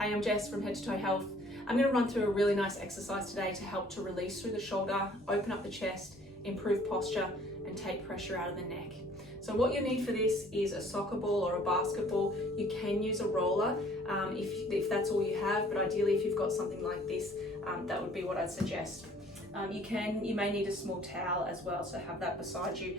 Hey, I'm Jess from Head to Toe Health. I'm going to run through a really nice exercise today to help to release through the shoulder, open up the chest, improve posture, and take pressure out of the neck. So what you need for this is a soccer ball or a basketball. You can use a roller if that's all you have, but ideally if you've got something like this, that would be what I'd suggest. You may need a small towel as well, so have that beside you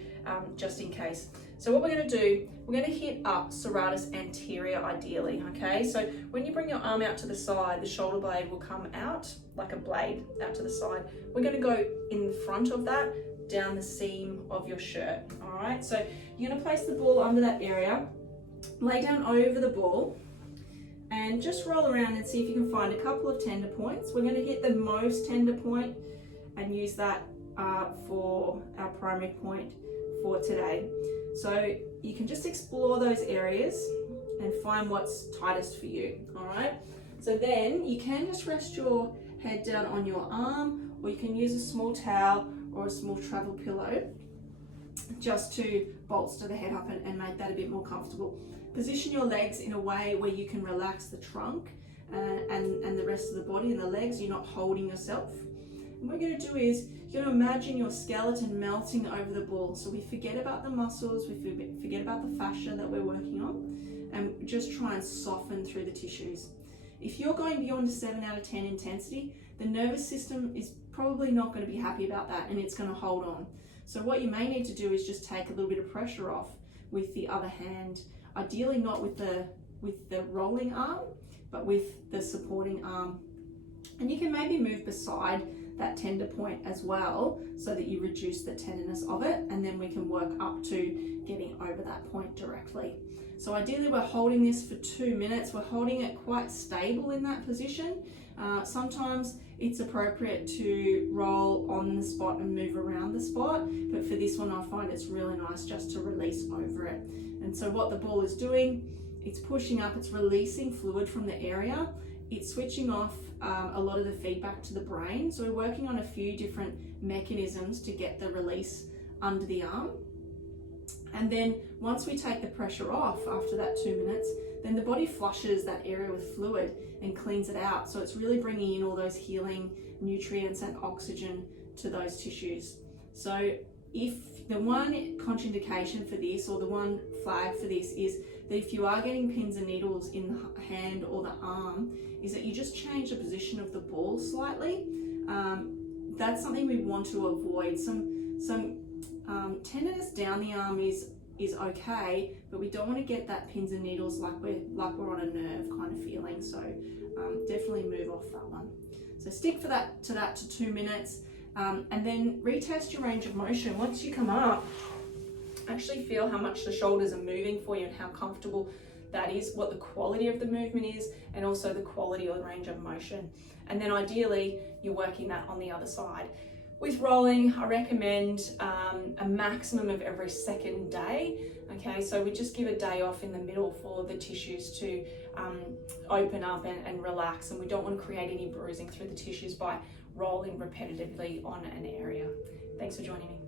just in case. So what we're going to do, we're going to hit up Serratus anterior ideally, okay? So when you bring your arm out to the side, the shoulder blade will come out like a blade out to the side. We're going to go in front of that, down the seam of your shirt, all right? So you're going to place the ball under that area, lay down over the ball, and just roll around and see if you can find a couple of tender points. We're going to hit the most tender point and use that for our primary point for today. So you can just explore those areas and find what's tightest for you, all right? So then you can just rest your head down on your arm, or you can use a small towel or a small travel pillow just to bolster the head up and make that a bit more comfortable. Position your legs in a way where you can relax the trunk and the rest of the body and the legs. You're not holding yourself. And what you're going to do is you're going to imagine your skeleton melting over the ball. So we forget about the muscles, we forget about the fascia that we're working on, and just try and soften through the tissues. If you're going beyond a 7 out of 10 intensity, the nervous system is probably not going to be happy about that, and it's going to hold on. So what you may need to do is just take a little bit of pressure off with the other hand, ideally not with the rolling arm, but with the supporting arm. And you can maybe move beside that tender point as well, so that you reduce the tenderness of it, and then we can work up to getting over that point directly. So ideally we're holding this for 2 minutes. We're holding it quite stable in that position. Sometimes it's appropriate to roll on the spot and move around the spot, but for this one I find it's really nice just to release over it. And so what the ball is doing, it's pushing up, it's releasing fluid from the area, it's switching off a lot of the feedback to the brain. So we're working on a few different mechanisms to get the release under the arm. And then once we take the pressure off after that 2 minutes, then the body flushes that area with fluid and cleans it out. So it's really bringing in all those healing nutrients and oxygen to those tissues. So if the one contraindication for this, or the one flag for this, is that if you are getting pins and needles in the hand or the arm, is that you just change the position of the ball slightly. That's something we want to avoid. Some tenderness down the arm is okay, but we don't want to get that pins and needles like we're on a nerve kind of feeling. So definitely move off that one. So stick to 2 minutes, and then retest your range of motion. Once you come up, actually feel how much the shoulders are moving for you and how comfortable that is, what the quality of the movement is, and also the quality or the range of motion. And then ideally you're working that on the other side. With rolling, I recommend a maximum of every second day. Okay, so we just give a day off in the middle for the tissues to open up and relax, and we don't want to create any bruising through the tissues by rolling repetitively on an area. Thanks for joining me.